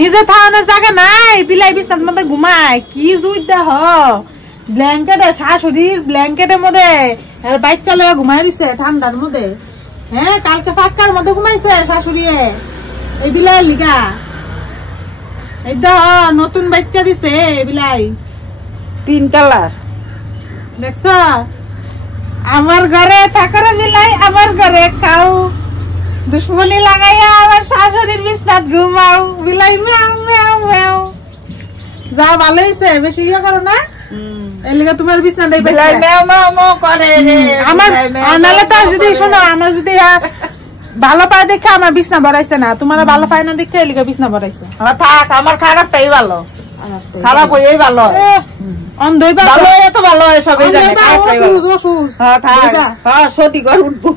নিজে থাকানোর জায়গা নাই, বিলাই বিছনার মধ্যে ঘুমায়। কি জুই দেহ ব্ল্যাঙ্কেটে, শাশুড়ির ব্ল্যাঙ্কেটের মধ্যে বাচ্চা লয়ে ঘুমাই দিছে ঠান্ডার মধ্যে। হ্যাঁ, কালকে ফাঁকার মধ্যে ঘুমাইছে শাশুড়ি এই বিলাই লিগা। এই দেহ নতুন বাচ্চা দিছে বিলাই, পিঙ্ক কালার। দেখছ, আমার ঘরে থাকার বিলাই, আমার ঘরে খাও, দুশ্মনী লাগাইয়া আমার শাশুড়ির বিছনাত ঘুমাও। বিলাই ম্যাও ম্যাও ম্যাও। যা ভালো হয়েছে, বেশি ইয়ে করো না। এই লিগা তোমার বিছনাটাই বিলাই ম্যাও ম্যাও ম্যাও করে রে। আমার নালে তো যদি শোনো, আমার যদি ভালো পায় দেখে আমার বিছনা বাড়াইছে না, তোমার ভালো পায় না দেখে এই লিগা বিছনা বাড়াইছে। থাক, আমার খারাপটাই ভালো, খারাপ হয়েই ভালো। অন্ধই ভালো এত ভালো হয় সবাই জানে। সঠিক উঠবো।